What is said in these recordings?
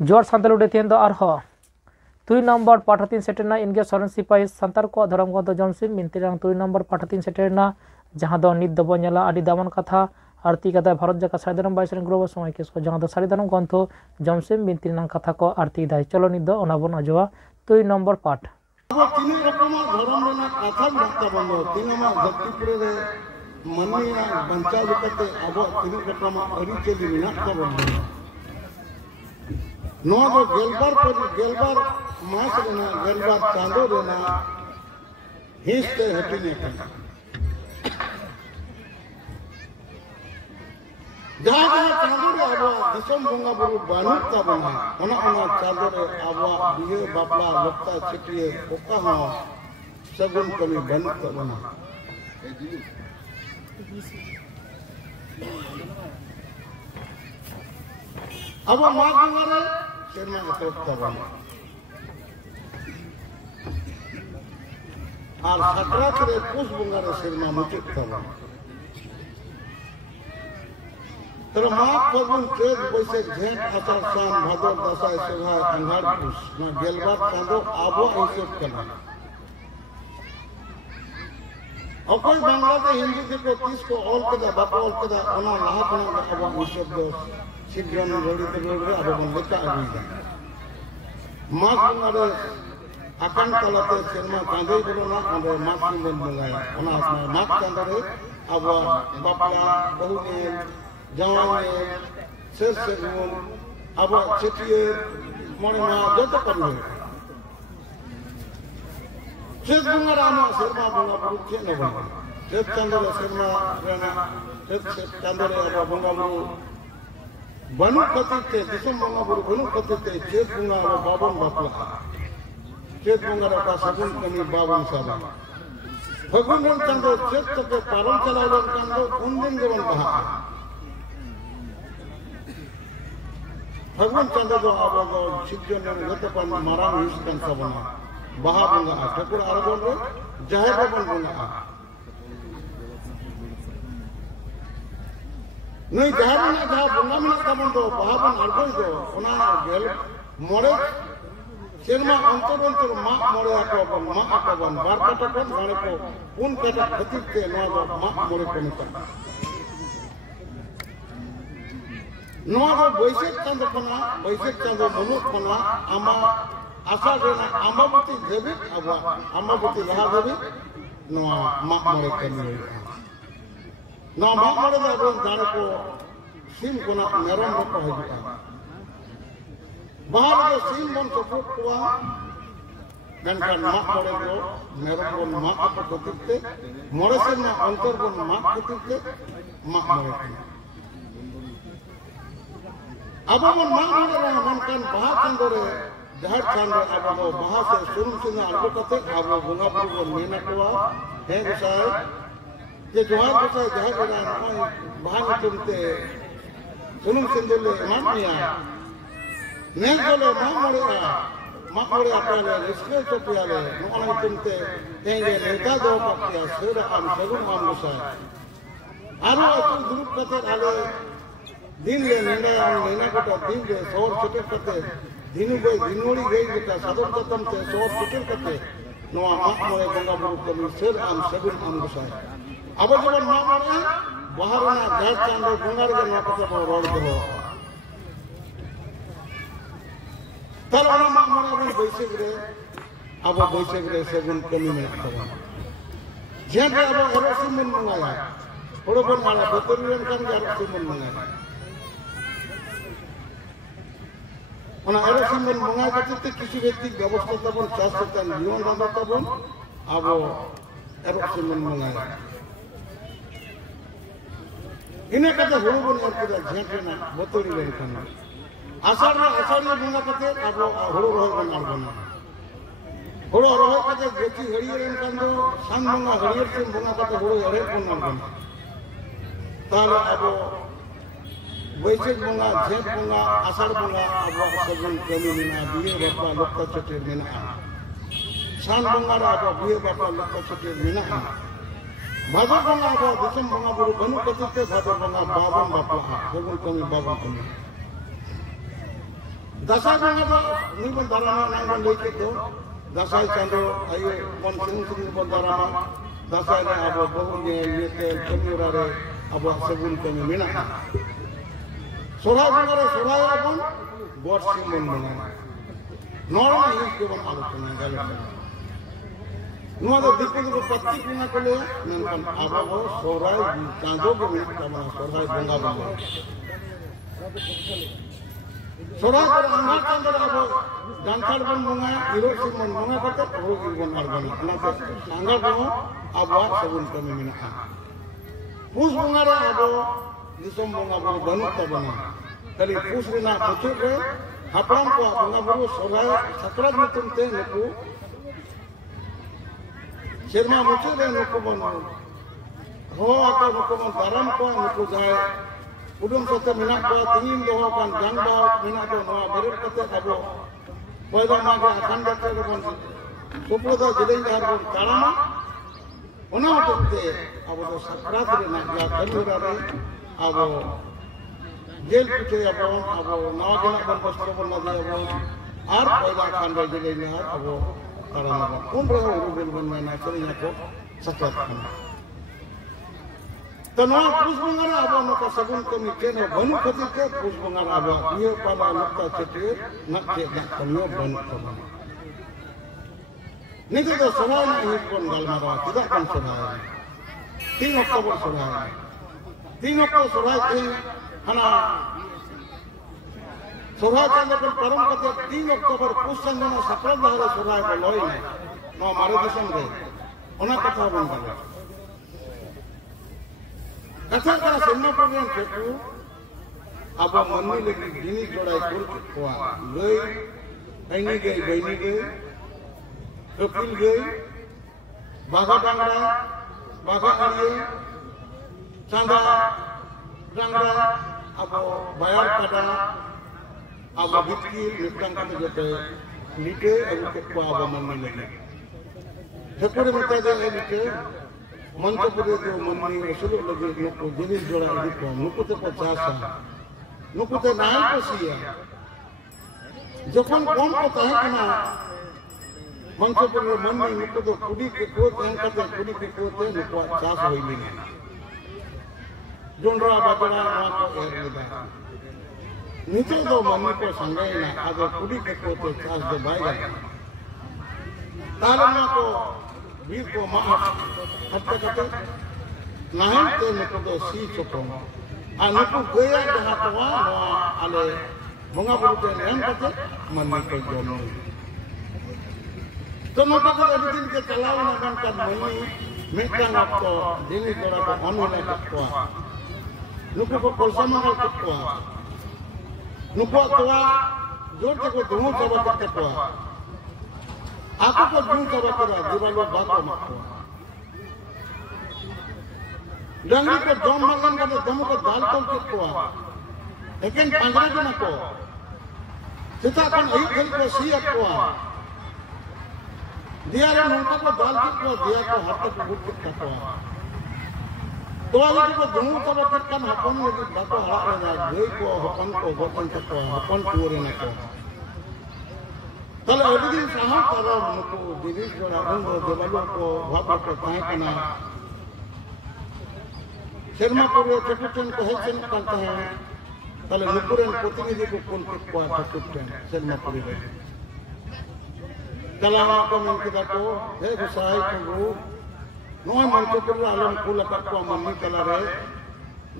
जोर सानतालुडे तेन दो आरहो 2 नम्बर पाठातीन सेटेरना इनगे सरन सिपाही संतार को धर्म गो दो जमसिम मिनतिरांग 2 नम्बर पाठातीन सेटेरना जहां दो नित दो बनेला आदि दामन कथा आरती कथा भारत जका साइदरम बाइसरन ग्रोब समय केस को जहां दो सारिदानम ग्रंथ जमसिम मिनतिरांग कथा को आरती दाय चलो नित दो ओना बन अजवा 2 नम्बर पाठ अब तीन रकम धर्म रेना कथा भक्ता बनो तीन मा धरती रे मन्नी बंचा लुकते अब तीन रकम अरी चली मिना का बनो नोआ दो गेलबार मास रेना गेलबार चांदो रेना हिस्ते हटिने का जहाँ चांदो रे अब दिसम बंगा बुरु बानु का बना ओना चांदो रे अब बिहे बापला लोकता छिटिए ओका हो सगुन कमी बन का बना अब माँ बंगारे सेना का बना और सतरात रे पुष बंगारे सेना मुचित का बना तर माँ फगुन चेत बैसाख झेंट आषाढ़ सावन भादर दसाई सोहाय अंगार पुष ना गेलबार चांदो आबो हिसाब करना अकोई बांग्लादेश हिंदी से को 30 को ऑल कदा बापा ऑल कदा ओना लाहा कना आबो हिसाब दो शीघ्र रोड़ी ते रोड़ी आबो बन लेका आबी माँ बंगारे akan kalate serma kanjai bolona ande makin bon mengai ona asma mak kandare abwa bapla bahune jawane sesegun abwa chetiye monema joto karibe set bunga rama serma bunga puruche neba set kandare serma rana set kandare abwa bunga bu banu katite disam bunga bu banu katite set bunga abwa babon bapla चेत बंगारा का सगुन कमी बावन साला फगुन रंग चंदो चेत तके पारम चला रंग चंदो उन्दिन गवन कहा फगुन चंदो दो आबो छिजन ने गतपन माराम हिस कन सबना बहा बंगा ठकुर आरगोन रे जाहे बन बंगा नहीं जाहे ना जा बंगा में कमन दो बहा बन आरगोय दो ओना गेल मोरे सेनमा अंतर माँ मोड़े आकबन बार कटा कन गाने को उन कटा खतिर के नवा दो माँ मोड़े को निकल नवा दो बैसाख चांदो मनुक कना आमा आशा रेना आमाबती देवी अब आमाबती लहा देवी नवा माँ मोड़े करनी नवा माँ मोड़े दो गाने को सिम कना मेरम को हजुका बाहर के सीन बन सपोर्ट हुआ गनकान माँ मोड़े को मेरे को माँ को कतिते मोड़े से ना अंतर को माँ कतिते माँ मोड़े को अब वो माँ मोड़े रहा गनकान बाहर चंदरे जहर चंदरे अब वो बाहर से सुरुम से ना अलगो कते अब वो बुंगा बुंगा मीना कुआ है गुसाए ये जुहार गुसाए जहर जरा बाहर निकलते सुरुम से दिले माँ मिया नेल बोले माँ मोड़े आपाले रिस्के चोपियाले नोना तुमते तेंगे नेता दो पक्या सेरा आम सगुन आम गुसाए आरो अतु दुरुप कते आले दिन ले नेना कोटा दिन ले सोर छटे कते दिनु गई दिनोड़ी गई बेटा सदर तम ते सोर छटे कते नोआ माँ मोड़े गंगा बुरु कमी सेर आम सगुन आम गुसाए अब जब माँ मोड़े बाहर ना घर चांदो गंगा रे ना कते को रोड दो तर ओना माँ मोड़े अपन बैसाख रे सगुन कमी में खबा जेन रे अब एरोसी मन मंगाया थोड़ो बन मारा बतरी रन kan एरोसी मन मंगाया ओना एरोसी मन मंगाया कते किसी व्यक्ति व्यवस्था तबन शास्त्रतन जीवन दादा तबन अब एरोसी मन मंगाया इने कते हुरु बन करके जेन रे ना बतरी रन kan आषाढ़ी बंगा कते अब हुरु रोय बन आड़बना हुरु रोय कते गेची हरियर एन कंदो सान बंगा हरियर से बंगा कते हुरु हरे बन आड़बना ताले अब बैसाख बंगा झेंट बंगा आषाढ़ बंगा अब सगुन कमी मिना बिये बापा लोकता चटे मिना सान बंगा अब बिये बापा लोकता चटे मिना भादर बंगा अब दिसम बंगा बुरु बनु कते भादर बंगा बावन बापा सगुन कमी बावन कमी दासाई बंगा दो नी बन दारामा नांगन लेके दो दासाई चांदो आयो मन सिंग बन दारामा दासाई ने अब बहु ने ये ते कमियोरा रे अब सगुन कमी मिना सोरा बंगा रे सोरा अपन बोर्सी मन बना नॉर्मल यूज के बन आलोचना गल नुआ दो दिक्कत को पत्ती कुना को ले नन अब सोरा चांदो के मिना कमा सोरा बंगा बंगा सोरा कर अंगा चंद्र अब जानकार बन मंगा हिरोसी मन मंगा करते रोग बन आरगन ना से अंगा बनो अब सगुन कमी मिना पुस मंगा रे अब दिसम मंगा बन बनु तबना कली पुस बिना पुचु रे हापराम को मंगा बनु सोरा सकरात मितुम ते नुकु शर्मा मुचु रे नुकु बनो हो आका नुकु मन दाराम को नुकु जाए उडुम सते मिना को तीन दोहो kan jangba मिना को नवा बरेट कते अबो पयदा मागे आखान जाते बन सुपुदा जिले जार बन तारामा ओना होते अब तो सकरात रे ना या कलुरा रे अब जेल पिटे अब नवा जना बन बस्तर बन नदी अब आर पयदा खान रे जिले ने अब तारामा कोन रे उरुबेल बन ना चले को सकरात तो नवा पुरुष बंगारा अब नका सगुन कमी केन बनु खति के पुरुष बंगारा अब ये पाला नक्का चटे नक्के ना कमियो बनु कमा निके तो सवाल नहीं कोन गलमारा किदा कोन सवाल 3 अक्टूबर सवाल 3 अक्टूबर सवाल के हना सवाल के परम कते 3 अक्टूबर पुरुष संजना सफल दहरे सवाल को लोई ने नो मारे दिसम रे ओना कथा बन गला कथा करा सेना प्रोग्राम केतु अब मन्नी लगी गिनी जोड़ाई कुल कोआ गई ऐनी गई बैनी गई कपिल गई बागा डांगरा बागा आरिये चांदा डांगरा अब बायार काटा अब बिटकी मिटंग के जते नीचे अब के कोआ अब मन्नी लगी ठकुर मिटा दे नीचे मंत्र पुरे जो मन्नी सुलभ लगे नुको जिनिस जोड़ा दिखो नुकुते 50 नुकुते नाई पसिया जखन कम को तहे कना मंत्र पुरे मन्नी नुको तो कुडी के को तहन करते कुडी के को ते नुको 50 होइली जोंडरा बाजरा नवा को एरदा नीचे दो मन्नी को संगे ना आगे कुडी के को ते 50 दे बायगा तालमा को वीर को माफ हत्या करते नहीं तो नुको तो सी चुको आ नुको गया जहाँ तो वहाँ आले मंगा बुरुते नेम करते मन्नी को जोनो तो नुको तो एडिटिंग के चलाव नगन कर मन्नी मेकन आप तो दिल्ली तोरा को ऑनलाइन करते नुको को कोलसा मंगल करते नुको तो जोर से को दोनों चबा करते aku ko dun ka bakara dibalo bako makko dangi ko dom malan ka dom ko dal ko ko eken pangra ko nako sita kan ei khel ko siya ko dia ran nonka ko dal ko dia ko hat ko gut ko to ali ko dum ko bakar kan hapon ne bako hala na gei ko hapon ko gotan ko hapon pure nako तले editing Saha करा नुको दिविस जोड़ा रंग देवालो को भाबा को ताए कना शर्मा पुरे चटुटन को हेचन करता है तले नुपुरन प्रतिनिधि को कोन को चटुटन शर्मा पुरे रे कलावा को मन के को हे गुसाई को नोय मन को पुरा आलम कुल को मम्मी कला रे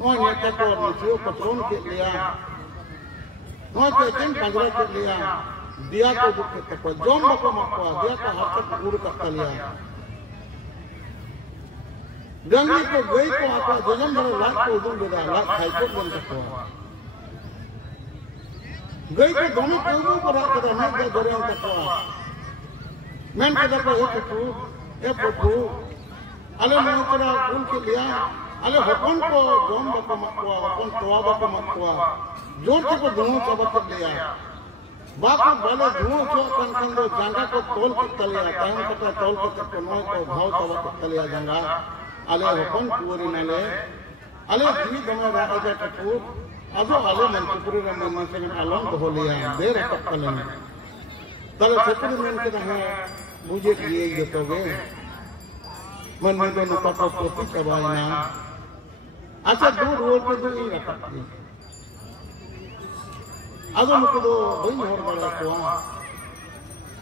नोय नेता को नसियो पत्रोन के लिया नोय के जन पंजरा के लिया दिया को दुख तक जोम बको मको दिया का हाथ तक गुरु का लिया गंगी को गई को आपा जन्म भर लाख को उदुम बेदा लाख खाई को बन को गई को दोनों को को रात का मैं के दरे तक मैं के दको ए पटू अले मैं तेरा फूल के लिया अले हकन को जोम बको मको हकन तवा बको मको जोर से को दोनों चबक लिया बाकी वाले धुओं जो कनकंदो जांगा को तोल के तलिया टाइम कटा तोल के तक नो को भाव तब के तलिया जांगा अले हकन पूरी नाले अले धी दमा राजा Tapu Ado alam mencukuri ramai macam alam keholia, ber apa kalian? Kalau cukuri mencukuri hanya bujit dia gitu kan, menurut apa putih kabarnya, asal dua itu ini rapat. Ado mukdo banyak orang berlakuan.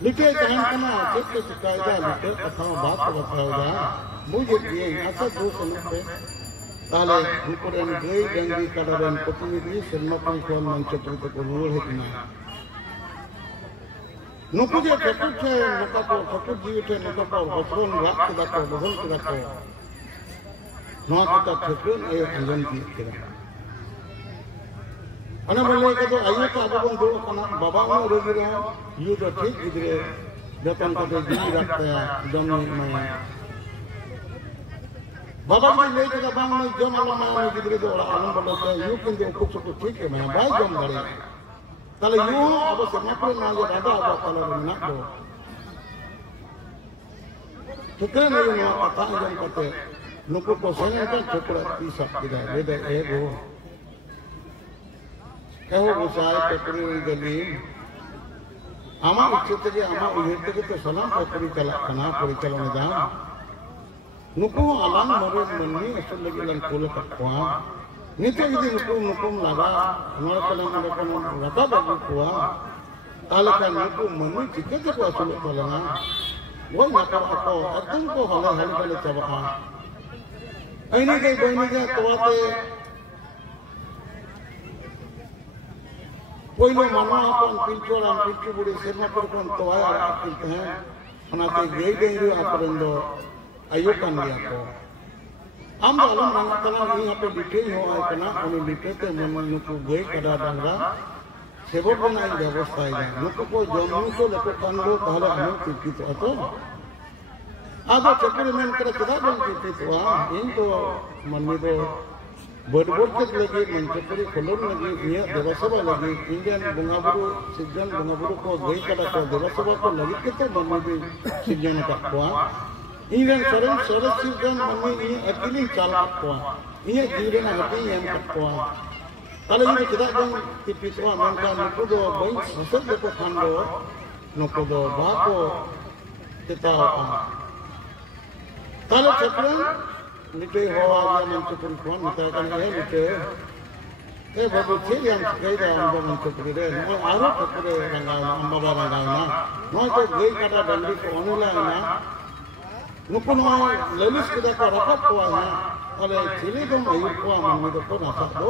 Lihat jangan kena kita sukai dah, lihat apa baat dah, bujit dia asal dua seluruh. ताले ऊपर गई गंगी कड़रन प्रतिनिधि सिरमपन को मंचपन को rule हितना नुकुजे ठकुचे नुकपो ठकुर जीवटे नुकपो बसवन रात दको बहन दको नवा कता ठकुर ए अंजन की किरा अने बोले के तो आयु का अबन दो कना बाबा नो रोगिरा यू तो ठीक इधरे जतन को जीवी रखते हैं जमी में बाबा जी ले जगह बांग में जम आलम में गिदरे दो आलम बोलते हैं यू किंतु कुछ कुछ ठीक है मैं बाई जम गड़े ताले यू अब से मकरे ना ये राधा अब ताले ना दो ठुकरे नहीं ना पता जम करते नुकु को सेने का ठुकरा पीस किदा ले दे एगो कहो गुसाए टकरी गली आमा इच्छित जे आमा उहेते के तो सलाम टकरी चला कना परिचालन दा नुकु alam मरे मन्नी असल लगी लन कोल तकवा नीचे यदि नुकु लगा हमारे कलम रका बाबू कुआ ताले का नुकु मन्नी चिके के को असल चलना वो नका को एकदम को हले हले चबा ऐनी के बहनी के तवाते कोई लो मामा अपन पिंचोरा पिंचू बुड़ी सेमा पर कोन तवाया आते हैं अनाते गई गई आपरंदो आयु kan dia ko am dalam nang kana ni ape detail ho ay kana oni detail te memang nuku gue kada dangra sebo bana ব্যবস্থা ida nuku ko jomu ko leko kando tahale anu tikit ato ado chakure men kara kada don tikit wa in to manni do bod ke lagi mencuri kolon lagi ia devasaba lagi indian bungaburu sijjan bungaburu ko gue kada ko devasaba ko lagi kita manni sijjan ka ko Iran sering sering sihkan mami ini akili calak kuah, ini jiran hati yang kuah. Kalau ini kita jangan tipis kuah, mereka nuku do bayi hasil itu kando, nuku do bako kita apa. Kalau cekran, nite hawa yang mencukuri kuah, nite kan ini nite. Baru ciri yang kita anda mencukuri deh, no arah cukuri rangai, amba rangai na, no itu gay kata dandi ko onula na. नुकु नो ललिस के देखो रखत हुआ है अरे chilli तो मयूर को मन में तो ना सकतो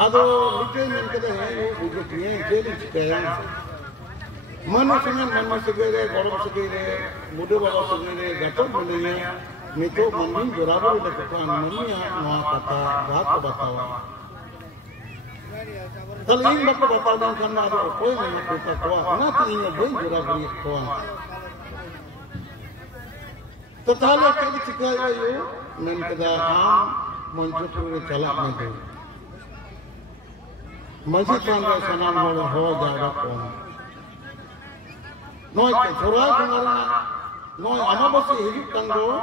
आदो लिटे मन के है वो जो किए जेली चिया मनुष्य में मन से गए गरम से गए मुडे वाला से गए गटो बने मितो मन बराबर देखो कान मनिया ना पता बात बतावा तल इन बात बता दन करना तो कोई नहीं पता को ना तीन भाई बराबर को Tetapi kalau kita itu menkadang mencuri celak itu, masih sampai senang orang hawa jaga pun. Noi kecuali kemarin, noi ama basi hidup tanggo,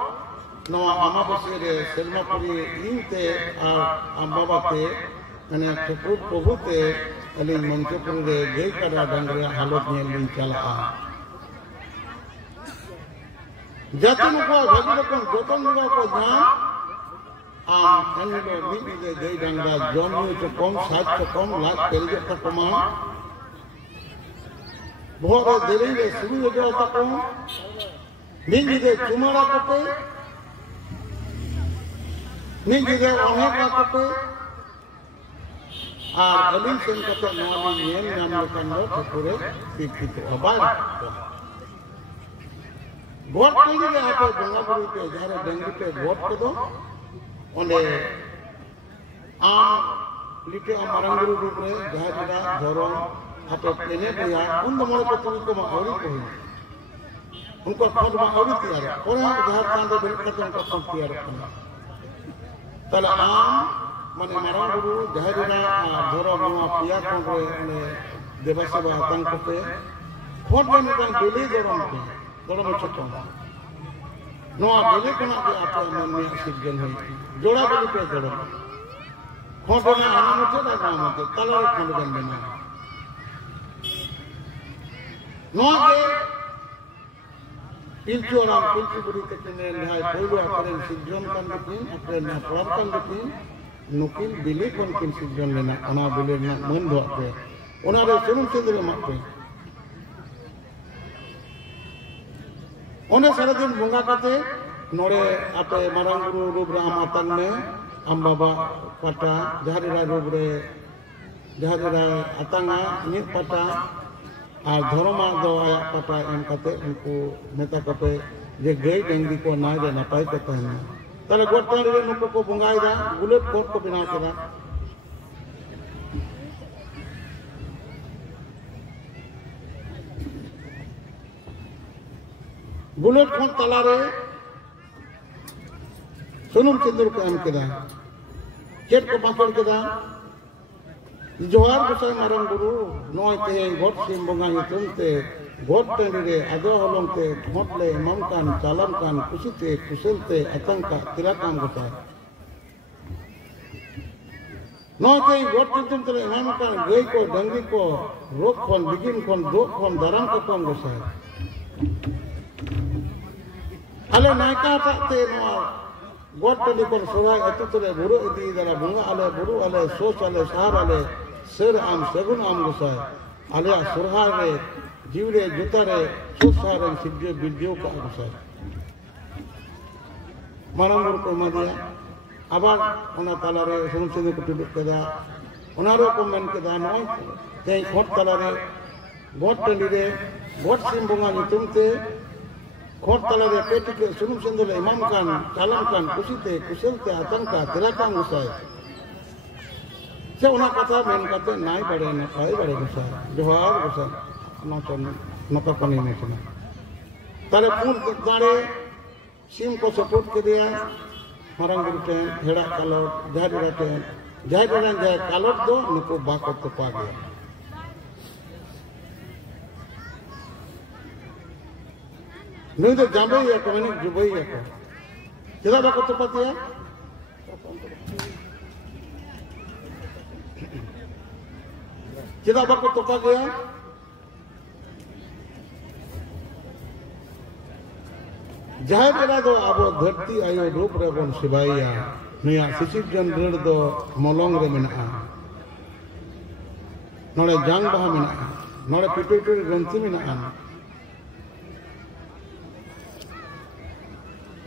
noi ama basi de selma puri inte amba bate, ane cukup pohute, ali mencuri de gay kada dangre halutnya lincalak. Jatuh nuko bagi dokon jotong nuko ko jam kan lo mimi de gay dangga jomu to kom sat to kom lat pelje ta koma bohore deli de suru de ta kom mimi de chumara kote mimi de oneka kote alin sen kote noami yen nam kando thukure tikit abar Buat kali ni apa bangga buru ke jara dengki ke buat ke tu, oleh like amarang buru buru jara dorong apa plene dia, unda malu ketu itu mahori koi, unko khud mahori tiara, orang jara tanda berkat unko khud tiara kena. Kalau mana amarang buru jara dorong mana pia kau oleh devasaba tang kote, khud mana kan beli dorong ke. Kalau macam tu, no, beli kena dia apa namanya sijjan hai. Jodoh beli pe jodoh. खोटना आना मुझे ना काम होते तलारे खोट बन बना नौके पिल्चू और पिल्चू बुरी के चुने निहाय कोई अपने सिद्धों का निकीन अपने नापरान का निकीन नुकिल बिले कौन किन सिद्धों लेना अना बिले ना मन धोते उन्हारे सुनुम सिद्धों मापे उन्हें सारा दिन बुंगा करते नोरे अपने मरंगुरु रूप राम आतन में अम्बाबा पटा जहरीरा रूप रे जहरीरा आतंगा नित पटा और धर्मा दो आया पटा एम करते उनको नेता करते ये गई डेंगी को ना जे नपाई करते हैं ताले गोटान रे नुको को बुंगाई दा बुलेट कोट को बिना करा बुलेट कोट तला रे सुनुम सिंदूर को एम केदा चेट को पापड़ केदा जोहार गुसाई मारंग गुरु नॉय ते गोट सिम बंगा युतुमते गोट टेंडे आदो हलंते ठोटले ममकान चालमकान कुसिते कुसलते आतंका तिराकाम गुसाई नॉय ते गोट युतुमते ममकान गई को डंगी को रोक खोन बिगिन खोन दोक खोन दरम को कम गुसाई अले नायका ताते नॉ गोट टेंडे को सोराय अतुतले बुरु इदी दरा बुंगा अले बुरु अले सोच अले सार अले सर आम सगुन आम गुसाई आलिया सुरहार रे जीवरे जुतारे सुसार सिद्धि विद्यो का गुसाई मारंगुर को मदिया आबार उना ताला रे सुन सिंधु को टुडुक केदा उनारो को मन केदा नय ते खोट ताला रे गोट टंडी रे गोट सिम बुंगा नितुमते खोट ताला रे पेटी के सुन सिंधु ले इमाम कान चालम कान कुसिते कुसलते आतंका तिराकाम गुसाई से उन्हें कथा मेन करते नाई बड़े ने पाई बड़े गुस्सा जोहार गुस्सा नौचन नौकपनी में सुना तारे पूर दारे सिम को सपोर्ट के दिया मरंगुरु टेन हेड़ा कलर जहरीरा टेन जहरीरा जाए कलर दो नुको बाको तो पा गया नहीं तो जाबे या को नहीं जुबई या को किधर बाको तो पाती है किधर बाको तो पा गया जहरीरा दो अब धरती आयो रूप रे बन सिबाइया निया सिसिप जन रेड दो मलंग रे मेना नोड़े जांग बहा मेना नोड़े पिटुटुर गंती मेना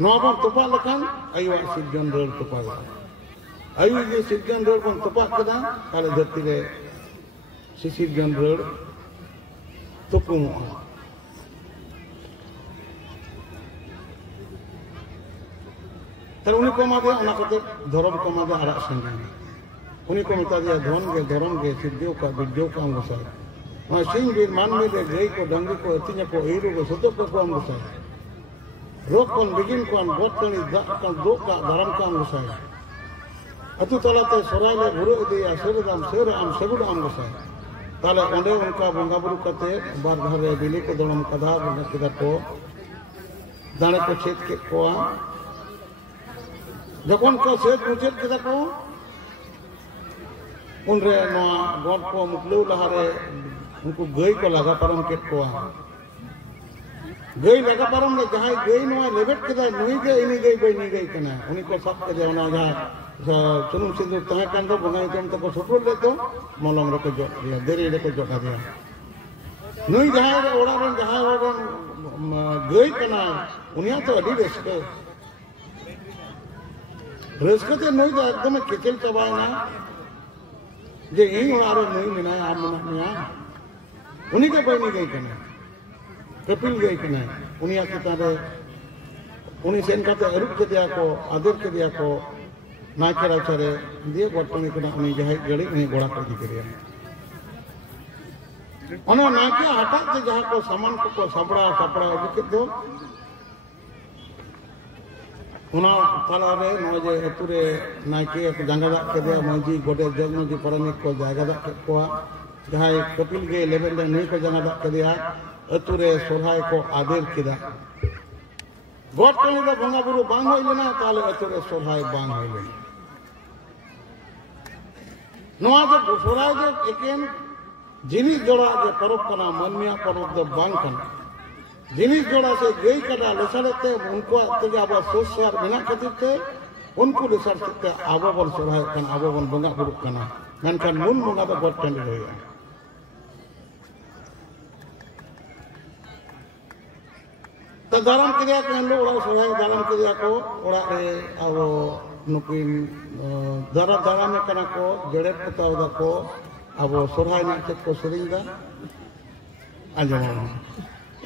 नोबा तोपा लखान आयो सिजन रेड तोपा आयो जे सिजन रेड बन तोपा कदा काले धरती रे सिसिप जन रेड तोपुम तर उन्हीं को मादे उन्हें कहते धर्म को मादे आराक संगी उन्हीं को मिटा दिया धर्म के सिद्धियों का विद्यों का अंगुसाई वहाँ सिंह भी मान में ले गई को डंगी को अतिन्या को हीरो को सतो को अंगुसाई रोक कौन बिगिन कौन बहुत कनी कौन दो का धर्म का अंगुसाई अतु तलाते सराय ले बुरो दिया सेर आम सगुड़ अंगुसाई ताले उन्हें उनका बंगा बुरु करते बार घरे बिली को दोनों कदा बंगा किदा को दाने को छेद के कोआ जखन को सेठ मुचेद केदा को उनरे नोआ गॉड को मुकलू लहारे उनको गई को लगा परम केट को गई लगा परम ले जहां गई नोआ लेबेट केदा नुई गई इनी गई बई नी गई कना उनी को सब के देवना जहां सुनुम सिंधु तहे कान दो बंगाई तुम तो को सुटुर ले तो मलंग रे को जो दिया देरी रे को जोटा दिया नुई जहां रे ओड़ा रे जहां ओड़ा गई कना उनिया तो अडी रेस्को रसकते नई तो एकदम केचल चबाय ना जे इन आरो नई मिना आम मिना उनी के बनी गई कने कपिल गई कने उनिया के तारे उनी सेन काते अरुप के दिया को आदर के दिया को नाचरा चरे दिए गोटनी कना उनी जहां गड़ी नहीं गोड़ा कर दी करिया ओना नाके हटा के जहां को सामान को सबड़ा के दो उना ताला रे नोजे अतुरे नाके जांगा दा के दे मजी गोटे जगमजी परनिक को जागा दा के को जहां कपिल गे लेवल ले नहीं को जांगा दा के दिया अतुरे सोहाय को आदेर किदा गोट कनी दा बंगा बुरु बांग होइले ना ताले अतुरे सोहाय बांग होइले नवा जो सोराय जो एकेन जिनिस जोड़ा जो परब कना मनमिया परब दो बांग कना जिनिस जोड़ा से गई कटा लेसारते उनको तेज अब सोसार बिना खातिर उनको लेसारते अब बन सोराय कन अब बन बंगा बुरुक कना मेनखान मुन बंगा दो गट टंडी होया तो दाराम किया को हम लोग ओड़ा सोराय दाराम किया को ओड़ा रे अब नुकिन दारा दारा में कना को जड़े पताव दा को अब सोराय ना चेक को सेरिंग दा आंजम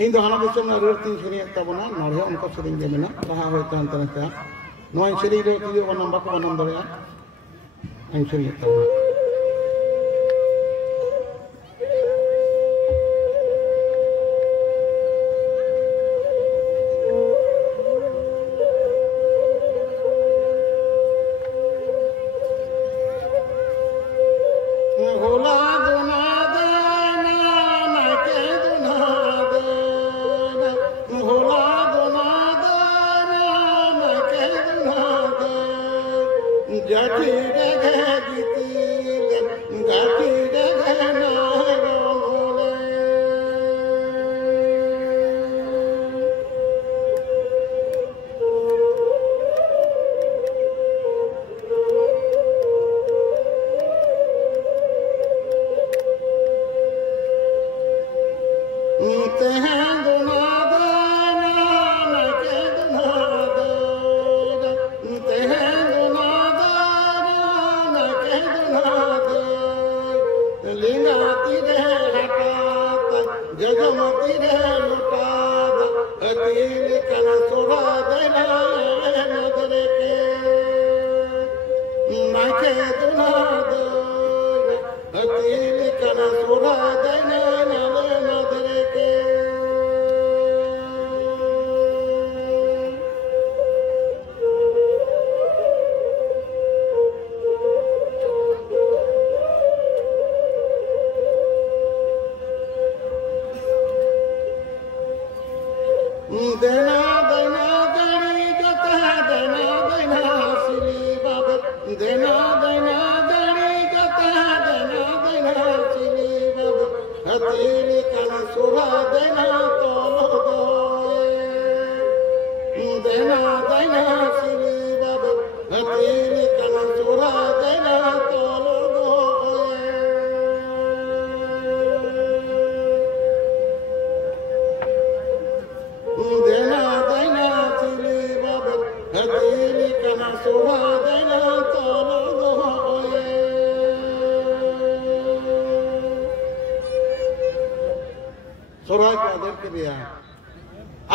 इन दो हाना दिसम ना रेर तीन सेरिंग तबना नड़े उनको सेरिंग जे मेना रहा होय तान तान का नोय सेरिंग रे तीन वन नंबर को नंबर या इन सेरिंग तबना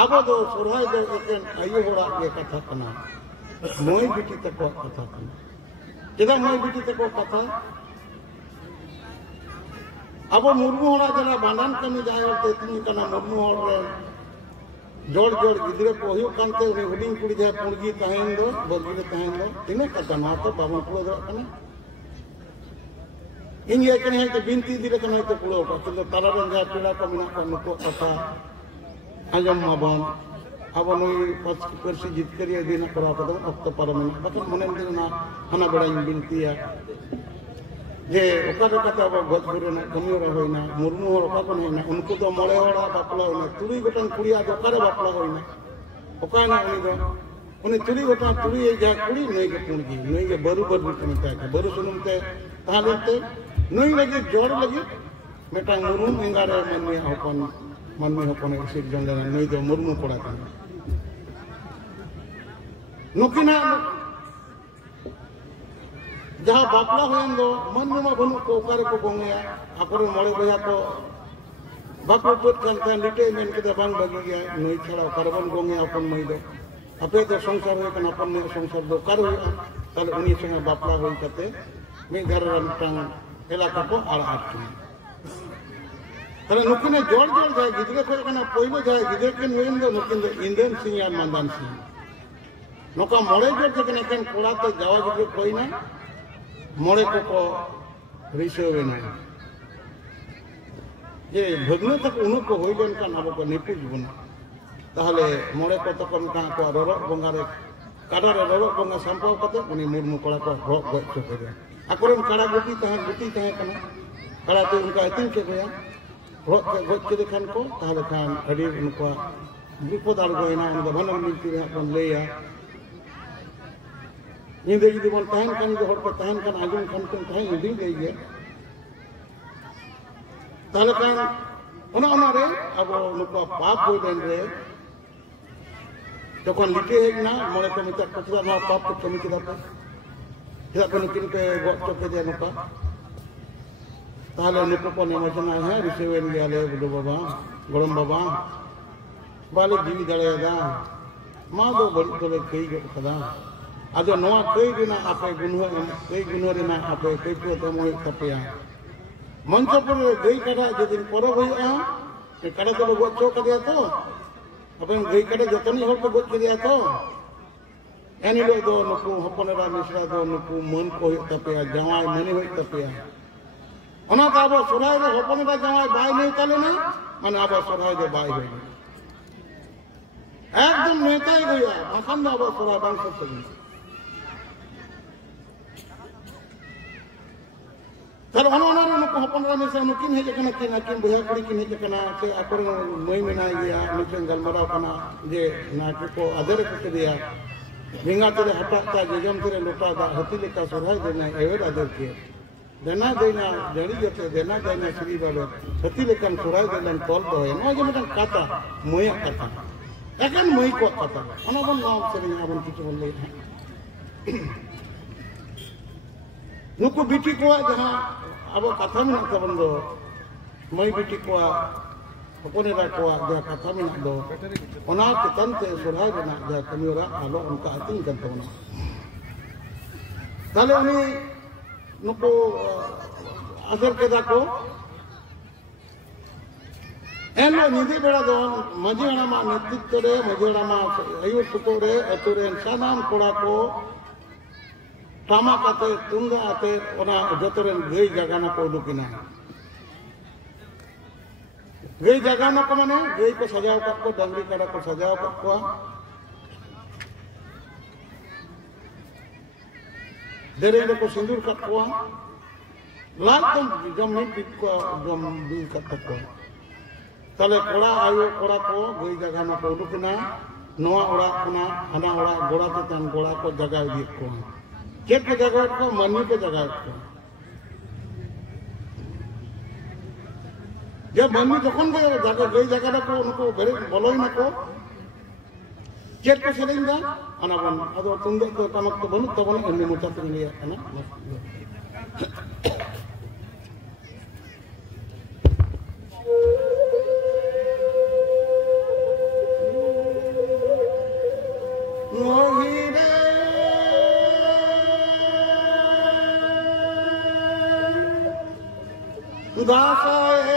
अब दो सोराय दो एकेन आयु होड़ा के कथा कना मोय बिटी तको कथा कना केदा मोय बिटी तको कथा अब मुर्मू होड़ा जना बांडान कमी जाय होते तिनी कना मुर्मू होड़ रे जोड़ जोड़ गिदरे को हुयु कानते उनी हुडिंग कुड़ी जाय पुणगी तहेन दो बगी रे तहेन दो तिने कथा ना तो बाबन कुलो दो कना इन ये कने है बिनती दिरे कना तो कुलो का तो तारा रन जा पीड़ा को मिना को नको कथा आजम माबान अब नई परसी जितकरिया दिन करा कदम अक्त परमन बकन मने दिना हना बड़ा बिनतिया जे ओका कथा अब गज गुरेना कमी होइना मुर्मू होर ओका कोन होइना उनको तो मोळे होड़ा बापला होइना तुरी गोटन कुड़िया दो करे बापला होइना ओका ना उनी तुरी गोटन तुरी जा कुड़ी नई के पुणगी नई के बरु बरु कमिता के बरु सुनुमते तालेते नई लगी जोड़ लगी मेटा मुर्मू इंगारे मनमे हपन मनमे हपन सिर जंगल नई दो मुर्मू कोड़ा कना नुकिना जहाँ बापला होयन दो मन में बनु को ओकारे को गोंगया आपर मोळे बया को बापू पुत कांता लिटे मेन के बांग बगी गया नई छड़ा ओकारे बन गोंगया अपन मई दो अपे तो संसार होय कना अपन में संसार दो कर होय ताले उनी संग बापला होय कते मी घर रंटांग इलाका को आड़ आट ताले नुकिने जोड़ जोड़ जाय गिदरे को कना पहिले जाय गिदरे के नोइन दो नुकिन दो इंदन सिंह या मंदान सिंह नोका मोळे जोड़ के कन कोड़ा तो जावा गिदरे कोई ना मोड़े को रिसोवे ना ये भग्न तक उनको होई लेन का नाबो को निपुज बन ताहले मोड़े को तो कम का को रोरो बंगारे काडा रे रोरो बंगा संपाव कते उनी मुर्मू कोड़ा को रोक गच करे akoren kara guti tahan kana kara te unka itin ke goya goj ke dekhan ko tahale khan adi unko bipod algoina on da banam milti re kon leya nyinde judi bon tahan kan do hor ko tahan kan ajum kan tahan idin dei ge tahale khan ona re abo nuko pap boy den re jokon lite hejna mone ko metak ko tira ma pap ko kami kida pa tidak penukin ke gok ke dia nuka tahale nuko ko ne majana hai risewen dia le budu baba gorom baba bale jiwi dale da ma do bari tole kei go kada ado noa kei dina ape gunho rena ape kei ko te moi tapya manchapur gei kada jedin porob hoya e kada to gok chok dia to apen gei kada jotoni hor ko gok dia to Ani lo do nuku hoponera misra do nuku mon ko tapya jawai mani hoi tapya ona ta abo sorai re hoponera jawai bai nei tale na mane abo sorai do bai hoi ekdom netai goya bakan da abo sorai bang sotni kalo ona nuku hoponera misra nukin heje kana kin boya kuri kin heje kana ke akor moi menai dia nuken galmarau kana je na ko adere ko dia Binga tele hatak ta jam tele lupa da hati leka sorai dena ewer adar ke dena dari jote dena sri balo hati lekan sorai dena tol boy no je medan kata moya kata akan moi ko kata ona bon naam sering abon kitu bon lei nuku biti ko jaha abo kata menak tabon do moi biti ko Hoponera ko dia kata menak do ona ketante sorai dena dia kamera alo unka ating kan tawna tale ni nuko asar keda ko elo nidi bera do maji anama netitto re maji anama ayur suto re aturen sanam kora ko tama kate tunda ate ona jotoren gei jagana ko dukina गई जगह न को माने गई को सजाव को dungaree कड़ा को सजाव को देरे को सिंदूर को लाल तो जम नहीं को जम भी को तले कोड़ा आयो कोड़ा को गई जगह न को लुकना नोआ ओड़ा कोना हना ओड़ा गोड़ा ते तन गोड़ा को जगह दी को चेक के जगह को मन्नी के जगह को जब मम्मी जखन गई जगह को उनको घरे बोलोई ना को चेट को सेलिंग दा अना बन अदो तुंदे तो तमक तो बनु तो बन एमनी मोटा तो लिया अना मोहिरे दासाए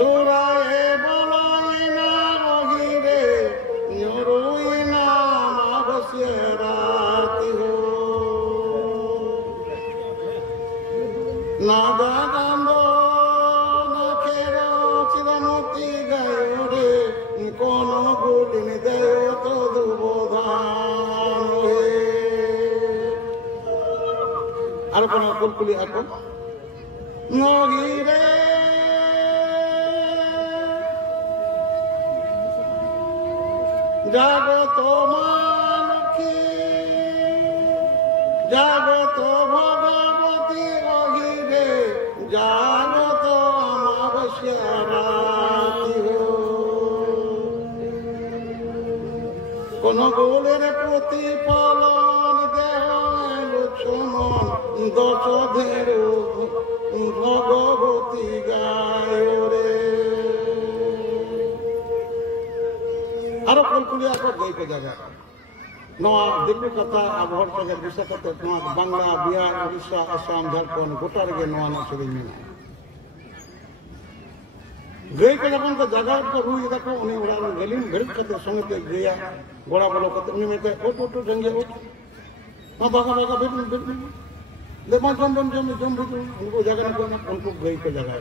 Surae balaina rohire nyoruina mabasirati ho nada gando nakero chiramoti gayore kono gulini deyo to dubodhan he ar kono kulkuli ako nohire Jagoto Manaki Jagoto Bhagavati Ohire Jagoto Amavashyarati ho Kono golere proti palon deho luchomon dosho dheru Bhagavati gayore Aro kulkulia ko gay ko jaga. Noa dilu kata abhor sagar bisa kata noa Bangla, Bihar, Odisha, Assam, Jharkhand gota rege noa na sering mina. Gay ko jaga ko jaga ko rui da ko uni ura galim berit kata songe te gaya gola bolo kata uni mete oto jange ot. Ma baga bet le ma jom unko jaga na ko unko gay ko jaga.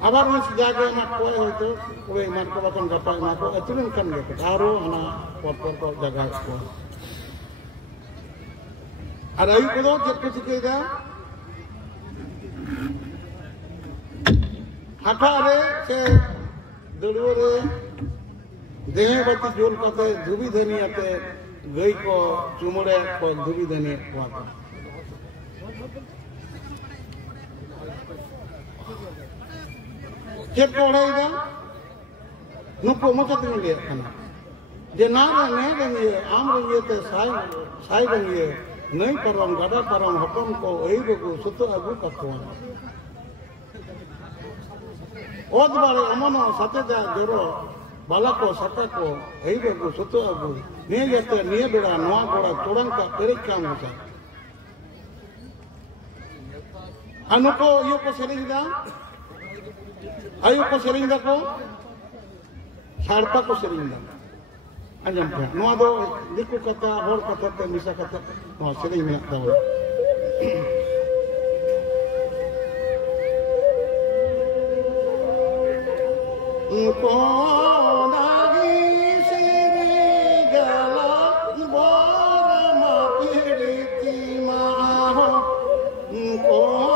abar ni sejaga emak ko itu kowe emak ko bakon gapa emak ko aturin kan gitu baru ana pot jaga ko ada ayu ko jet ko cikeda hata re se dulure dehe bati jol kate dhubi dhani ate gai ko chumure ko dhubi dhani ko ᱪᱮᱫ ᱠᱚ ᱚᱲᱟᱭᱮᱫᱟ ᱱᱩᱠᱩ ᱢᱚᱪᱟᱛᱮᱧ ᱞᱟᱹᱭᱮᱫ ᱠᱟᱱᱟ ᱡᱮ ᱱᱟᱨᱮ ᱱᱮ ᱟᱢ ᱨᱮᱸᱜᱮᱛᱮ ᱥᱟᱭ ᱨᱮᱸᱜᱮ ᱱᱟᱹᱭ ᱯᱟᱨᱚᱢ ᱜᱟᱰᱟ ᱯᱟᱨᱚᱢ ᱦᱚᱯᱚᱱ ᱠᱚ ᱟᱹᱭᱩᱵᱠᱚ ᱥᱩᱛᱩ ᱟᱹᱜᱩ ᱠᱟᱠᱚᱣᱟ ᱚᱛ ᱵᱟᱲᱮ ᱚᱢᱚᱱᱚᱜ ᱥᱟᱛᱮ ᱫᱟᱜ ᱡᱚᱨᱚ ᱵᱟᱞᱟ ᱠᱚ ᱥᱟᱠᱟ ᱠᱚ ᱟᱹᱭᱩᱵᱠᱚ ᱥᱩᱛᱩ ᱟᱹᱜᱩ ᱱᱤᱭᱟᱹ ᱡᱟᱛᱮ ᱱᱤᱭᱟᱹ ᱵᱮᱲᱟ ᱱᱚᱣᱟ ᱜᱚᱲᱟ ᱛᱚᱲᱟᱝ ᱠᱟ ᱯᱮᱨᱮᱡ ᱠᱟᱢ ᱢᱚᱪᱟ ᱟᱨ ᱱᱩᱠᱩ ᱤᱭᱟᱹ ᱠᱚ ᱥᱮᱨᱮᱧ ᱫᱟ ayu ko sering da ko sarpa ko sering da anjam pe no ado diku kata hor kata te misa kata no sering menak da ko nagi siri gala bora ma piriti ma ko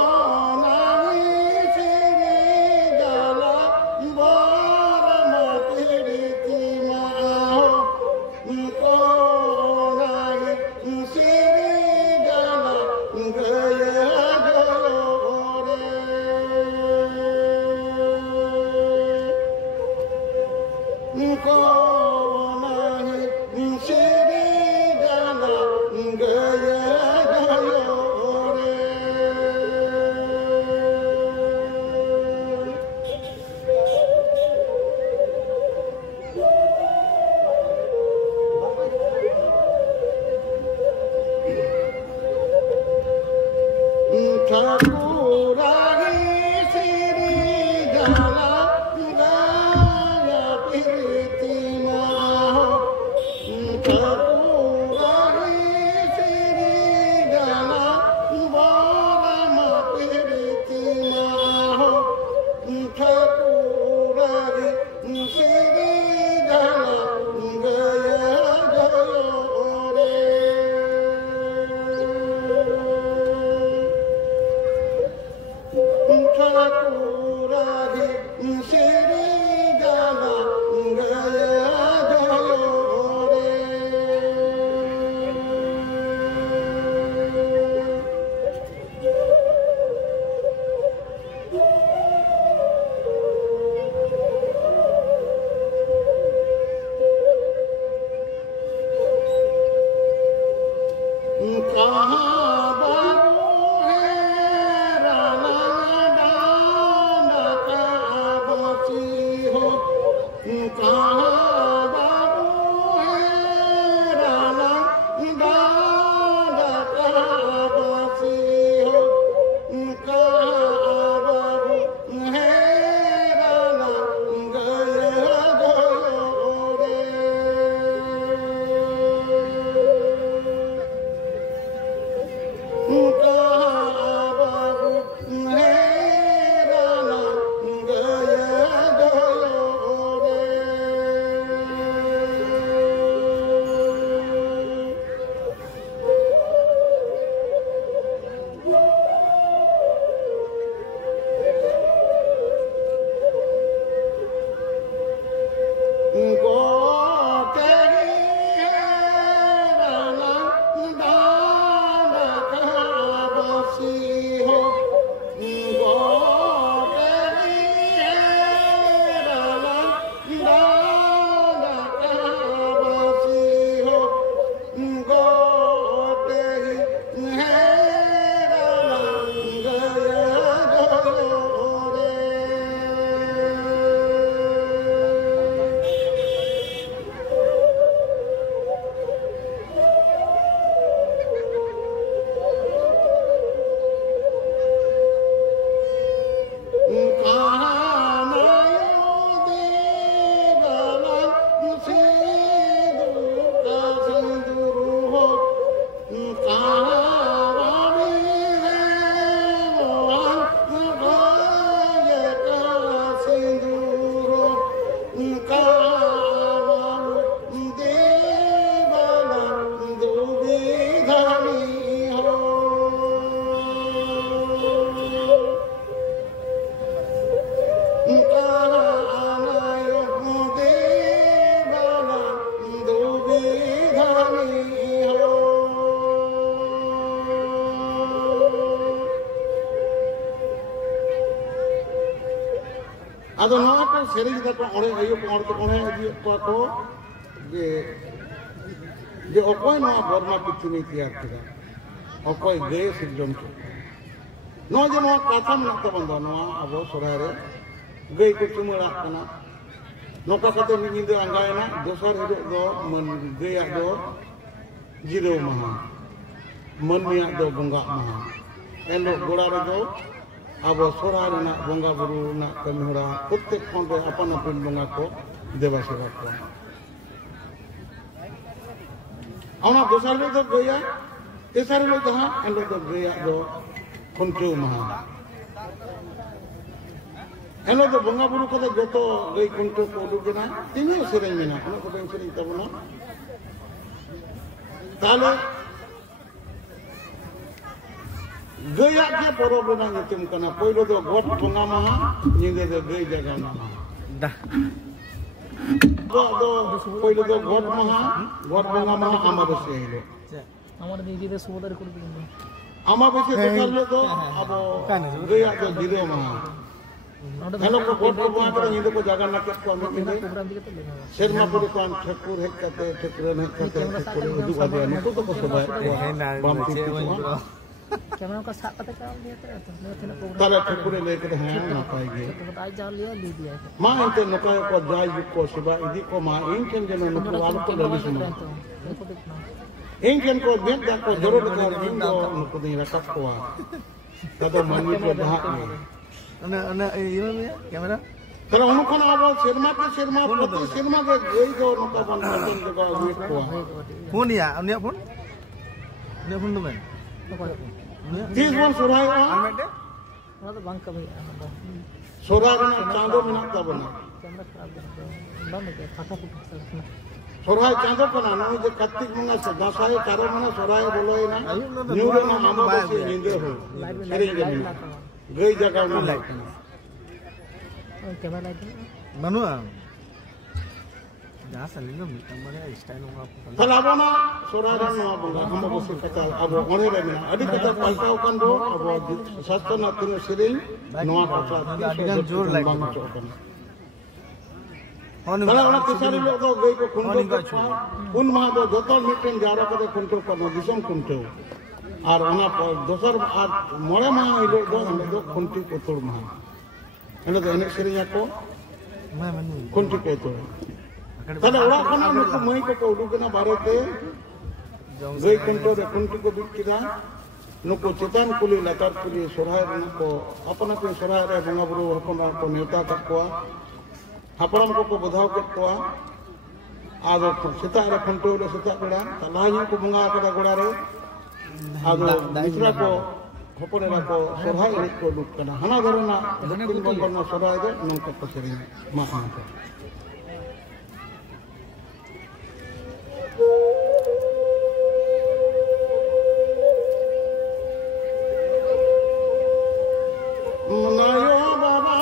आदो नवा को सेरिंग दा को ओरे आयो को ओर को ओरे इदी को जे अकोय नवा बर्मा पृथ्वी तैयार किया अकोय गए सिजम को नो जे नवा कथा मन तबन नवा अब सोराय रे गई को चुमड़ा कना नोका कते मिनिंदे अंगायना दोसर हिदो दो मन गया दो जिरो महा मन मिया दो बंगा महा एलो गोड़ा रे दो अब सोराय रे बंगा बुरु ना कमिहरा प्रत्येक खन रे अपन अपन बंगा को देवा सेवा को औना दोसर रे दो गया तेसर रे जहां एलो दो गया दो खुंचो महा एलो दो बंगा बुरु को जो गई कुंटो को उडुगना तिनी सेरें मेना उन को बें सेरें तबना ताले गया के परब ना नितम कना पहिलो दो गोट बंगा महा निंगे दो गई जगह ना दा दो पहिलो दो गोट बंगा महा अमाबस्या हिलो हमारे दीदी दे सुबोदर को दिन अमाबस्या तेसर दो अब गया दो जिरो महा हेलो को गोट बंगा को निंदे को जगह ना के को मिने शर्मा पुर कान ठकुर है कते ठकुर है कते ठकुर हुजु बादे नको तो को सबाय बम कैमरा का साथ पता क्या दिया तेरा तो ताले ठकुर लेके हैं ना पाएंगे तो आज जा लिया ले दिया मां इनते नका को जाय को सबा इदी को मां इनकेन जनो नको वाल को लली सुनो इनकेन को बेद दा को जरूर कर इंदो नको दिन रकत को तदो मनी को जहां ana iya ya kamera तरा उनको ना अब शर्मा प्रति शर्मा के गई दो नको बन बन जगह वेट को phone ya unia phone tu men तीस वन सोराय almete ना तो बंक कभी सोराय ना चांदो मिना तबना कैमरा खराब बंद के फाटा फुटा सोराय चांदो कना ना जे कार्तिक मंगा से दसाय चारो मना सोराय बोलोय ना न्यूरे ना अमाबस्या निंदे हो सेरिंग गई जगह में light camera light manua dah saling minta mana style ngapa फलाबना सोराय ना बोला अमाबस्या कथा अब ओने रे अडी कथा पाल्टाव कान दो अब शास्त्र ना तिनो सेरिंग नवा कथा adigan जोर light kalau orang tisari lo do gay ko kunto un ma do jotor meeting jara kade kunto ko disam kunto ar ona dosar ar more ma ilo do kunti ko tor ma eno do enek serinya ko kunti ko tor kada orang kana nuku mai ko udugena barate gay kunto de kunti ko bikira nuku chetan kuli latar kuli sorai nuko apana pe sorai re bunga buru apana ko neta takwa हापड़म को बधाव करतवा आदो सेता रे खंटो रे सेता बेड़ा तलाही को बंगा कदा गोड़ा रे आदो मित्रा को होपने रा को सोहाय रे को लुक कना हना धरना दक्षिण बंगाल ना सोहाय दे नंका को सेरी मा मा मनायो बाबा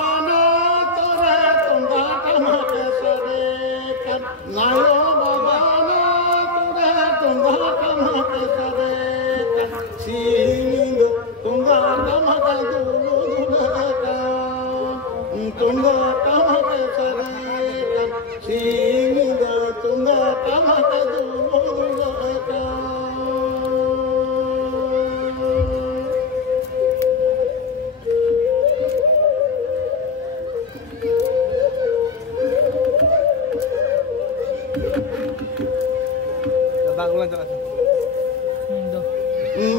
नायो बाबा ना तुरा तुंगा कम के करे सीनिंग तुंगा कम का दुलु दुलका तुंगा कम के करे सीनिंग तुंगा कम का दुलु Dulka bagulan jalan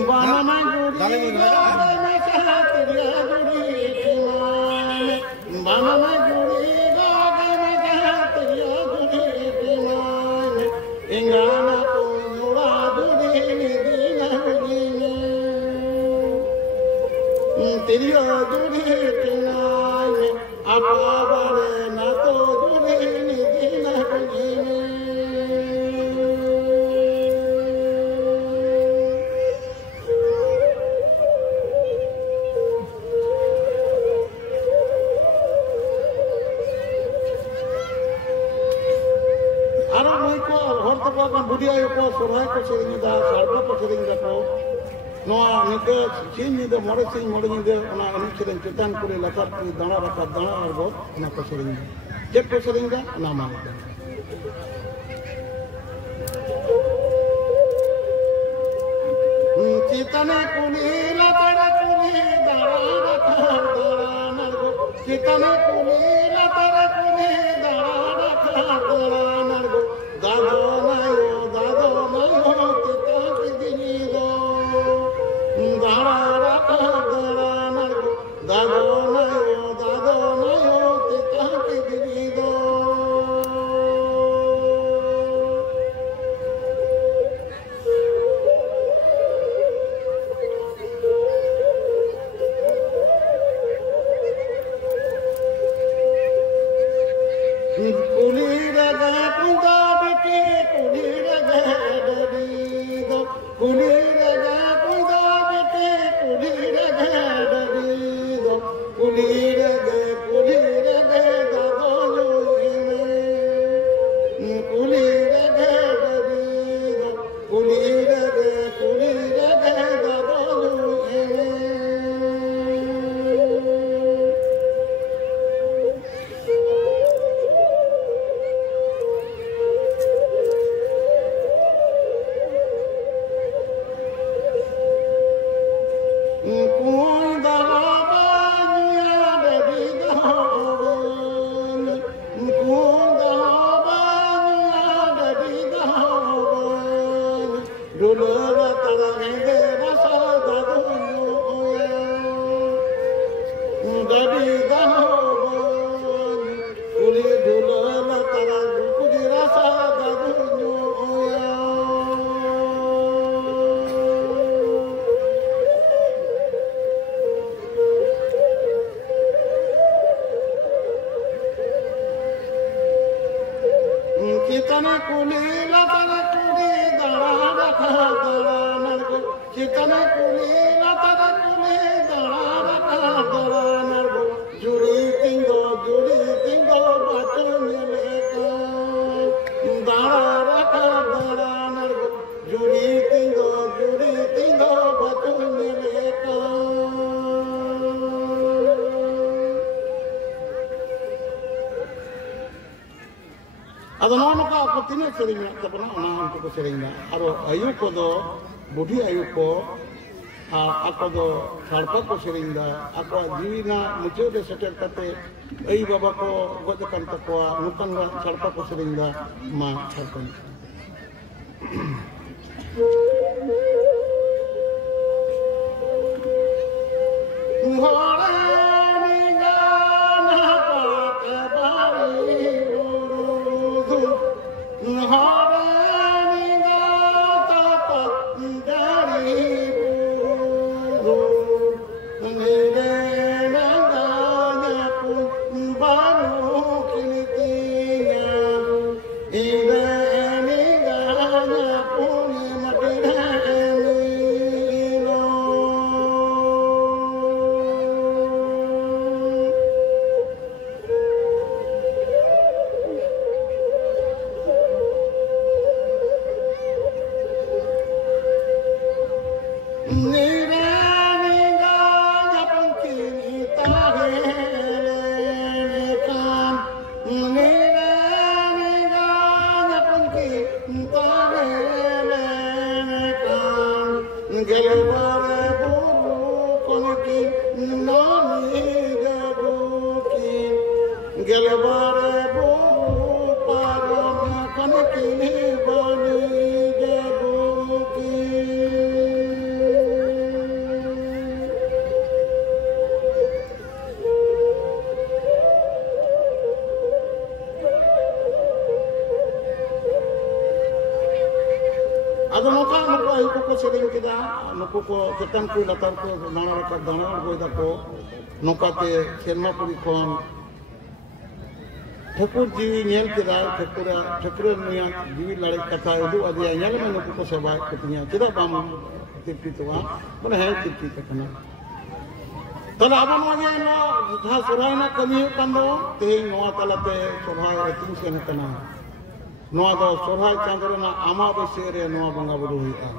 Banana guri, banana cahatiya guri kimane. Banana guri, banana cahatiya guri kimane. Ingana tumura guri nidina guri ne. Tiriya guri kimane, apavare na to guri nidina guri ne. बुढ़िया को सोराय को सेरिंग दा सारको को सेरिंग दा को नोआ निके सिंह निदे मोड़े निदे ओना एनु सेरें चेतन कुरे लतार कुरे दाना रका दाना आरगो ओना को सेरें चेक को सेरें दा ओना मा चेतन कुले लतार कुरे दाना रका दाना आरगो चेतन कुले लतार कुरे दाना रका दाना आरगो दादो नायो चेतन की दिनी दो दाना रका दाना आरगो दादो नायो चेतन की दिनी दो Ada nama ka apa tina sering nak tapi nama untuk seringnya. Aro ayu ko do budi ayu ko, aku do sarpa ko seringa. Aku jiwina muncul de setel kate ayu baba ko gojakan takwa nukan ga sarpa ko seringa ma sarpa. Nuku ko ketan ku latar ko dana rakat dana goi dako nokate Sermapuri kon Thakur जीवी nail केदा Thakur निया जीवी लड़ाई कथा उदु अदिया nail में नुकु को सेवा कतिया केदा balm Tippi तोवा माने है तिप्पी कना तला आबन वागे नो जहा सुरायना कमी कंदो ते नोआ तलाते सभाय रतिन सेन कना नोआ दो सभाय चांदरना आमा बसे रे नोआ बंगा बुरु हुइता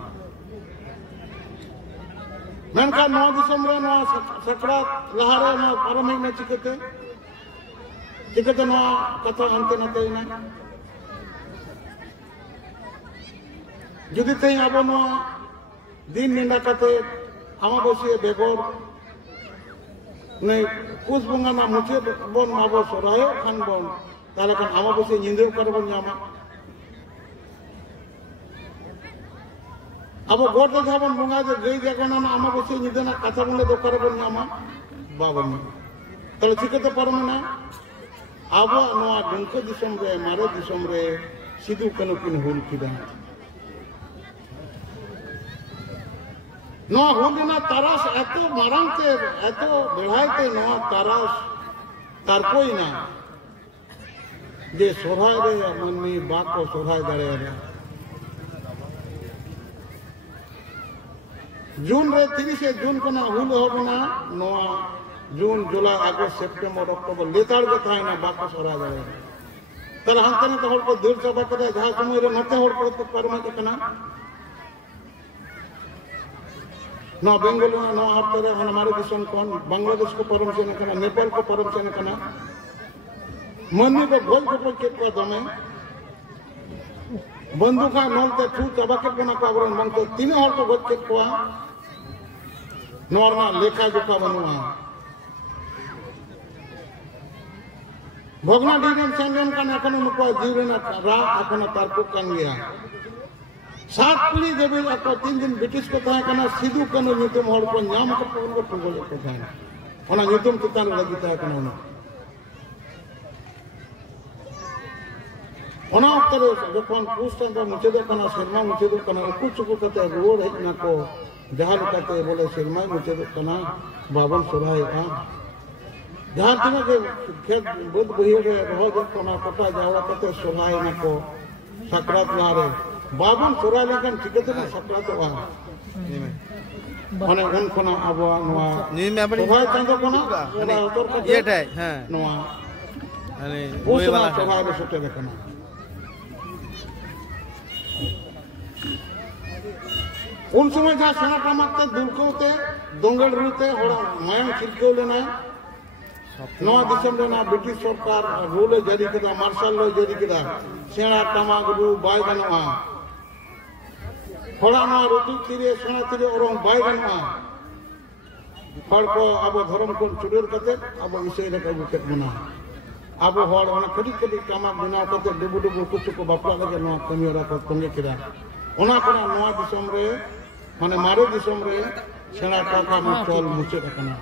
मेनका नौ दिसम रे नौ सकरात लहारे नौ पारम में चिकते नौ कथा अंते नते ना जुदी ते अब नौ दिन निंदा कते अमाबस्या बेगोर नहीं पुष बंगा ना मुझे बोन माबो सोरायो खान बोन ताले खान अमाबस्या निंदे कर बोन यामा अब गोट दे जाबन बंगा दे गई जगना ना अमाबस्या निंदे ना कथा बोले दो कर बोन यामा बाबन तले चिकते परमना अब नोआ गंके दिसम रे मारे दिसम रे सिदु कनो किन हुल किदा नोआ हुलना तारास एतो मारंते एतो बेढ़ाइते नोआ तारास तार कोई ना जे सोहाय रे मन्नी बात को सोहाय दरे रे जून रे 30 जून कना हुल होबना नोआ जून जुलाई अगस्त सेप्टेम्बर अक्टूबर लेताड़ के थाय ना बात को सोहाय दरे तर हंते ने तो हर को दूर सभा करे जहां समय रे नते हर को तो कर्म के कना ना बेंगल ना हफ्ते रे हमारे दिसम कौन बांग्लादेश को परम से कना नेपाल को परम से कना मन्नी को गोल को के को दमे बंदूका नलते थू चबाके कोना को आवरण मन तो तीन हर को गोल के को नॉर्मल लेखा जोखा बनुआ भगना डिगन संगम का नकन मुको जीवन रा अपन तारको कान गया सात पीढ़ी देवी आपको 3 दिन ब्रिटिश को था कना सिदु कनो नितम हर को नाम को पूर्ण को ठुगल को था ओना नितम चितान लगी था कना ओना करे जखन पुस्तक को मुचे दो कना शर्मा मुचे दो कना कुछ को कते रोड है ना को जहां कते बोले शर्मा मुचे दो कना बाबन सुराय का जहां तिना के खेत बुद्ध बहिर रहो जो कना कोटा जावा कते सुराय ना को सकरात लारे बाबन सुराय लेकिन चिकते ना सकरात वा माने उन कोना अब नवा नी में अपनी सुराय चंदो कोना ये है हां नवा अरे वही वाला सुराय रे सुते देखना उन समय जहाँ सेना टमाते दुलकोते दोंगल रूते और मायम चिरको लेना नवा दिसम लेना ब्रिटिश सरकार रूल जारी किया मार्शल लॉ जारी किया सेना टमाक रू बाय गनवा थोड़ा नवा ऋतु तीरे सेना तीरे और बाय गनवा हर को अब धर्म को चुड़ेल करते अब इसे लेकर बुकेट बना अब हर वाला कड़ी कड़ी टमाक बना करते डुबु डुबु कुछ को बापला लगे नवा कमियोरा को तंगे किया ओना कोना नवा दिसम रे माने मारे दिसम रे सेना टाका में चोल मुचे कना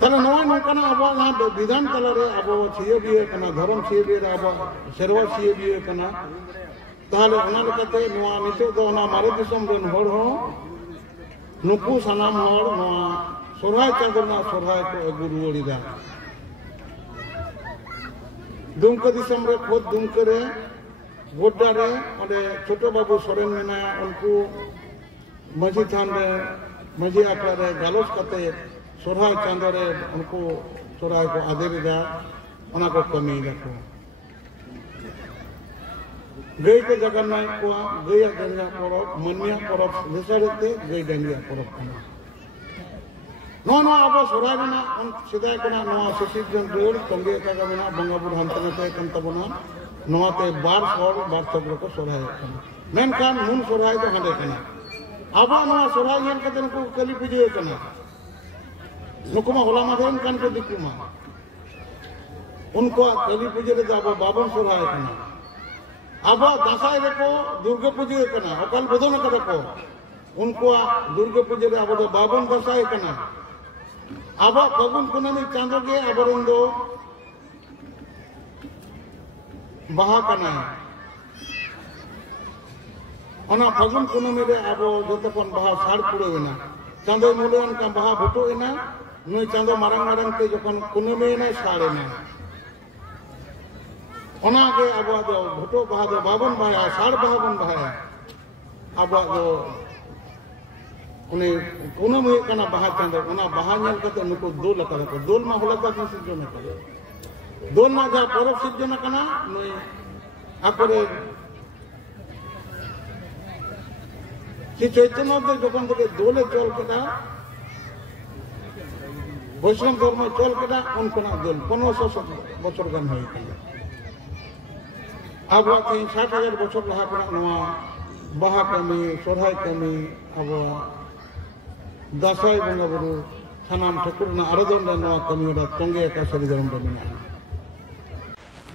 तने नवा नकना अब ना विधान तला रे अब छिए बिए कना धर्म छिए बिए अब सेरवा छिए बिए कना ताले ओना लकते नवा निसे दो ना मारे दिसम रे हर हो नुकु सनाम हर नवा सोरहाय चंदना सोरहाय को अगु रुवड़ीदा दुमका दिसम रे खुद दुमका रे गोड्डा रे ओडे छोटो बाबू सोरेन मेना उनको मजी थान रे मजी आखड़ा रे गालोच कते सोरहाय चांदो रे उनको सोरहाय को आदेरिदा ओना को कमी रखो गई के जगन्नाथ को गया गंगा परब मनिया परब लेसरते गई गंगा परब कना नो नो अब सोरहाय ना उन सिदाय कना नो ससिक जन रोड तंगे का गना बंगापुर हंतनते कंत बना नोते बार तबरो को सोरहाय कना मेनकान मुन सोरहाय तो हंडे कना अब नोआ सोरहाय यन कते को कली पूजे कना नुकुमा होला माधेन कान को दिकुमा उनको कली पूजे रे अब बाबन सोरहाय कना अब दसाई रे को दुर्गा पूजे कना अकल बदन करे को उनको दुर्गा पूजे रे अब बाबन दसाई कना अब फागुन कुनामी चांदो के अबरंदो बाहा कना ओना फागुन कुनामी रे अब जतपन बाहा साड़ पुड़ेना चांदो मुलेन का बाहा भटोएना नई चांदो मारंग मारंग के जखन कुनामी ना साड़ेना ओना के अब दो भटो बाहा दो बाबन बाहा साड़ बाबन बाहा अब दो उन्हें कुनामी कना बाहा चांदो ओना बाहा नेल कते नुको दोल लका को दोल मा होला का सिजन करे दोल मा जा परब सिजन कना नई आकरे श्री चैतन्य देव जखन থেকে দোলে চল কেটা বৈষ্ণব ধর্ম চল কেটা উনকোনা দোল 1500 বছর গান হয়ে গেল আবহাওয়া 60,000 বছর লাহা করা নয়া বাহা কামি সরহাই কামি আবহাওয়া দাসাই বঙ্গা বুরু সানাম ঠাকুরনা আরাধন নয়া কামি ওরা তঙ্গে একা সারি ধর্ম মেনা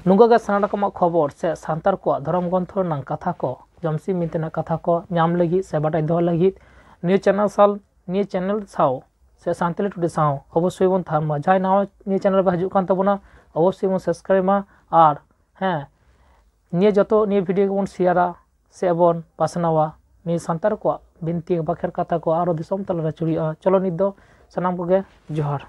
नुंगा सानाडकम खबर से सांतार को धर्म ग्रंथ नांग कथा को जमसी मिंतना कथा को नाम लगी से बाटाई दो लगी न्यूज चैनल साव से सांतली टुडे साव अवश्य बन थारमा जाय नाव न्यूज चैनल पे हजु कान तबना अवश्य बन सब्सक्राइब मा और हाँ निये जतो निये वीडियो को बन शेयरा से बन पासनावा निये सांतार को बिनती बाखेर कथा को आरो दिसम तलरा चुरिया चलो नित दो सनाम को गे जोहार।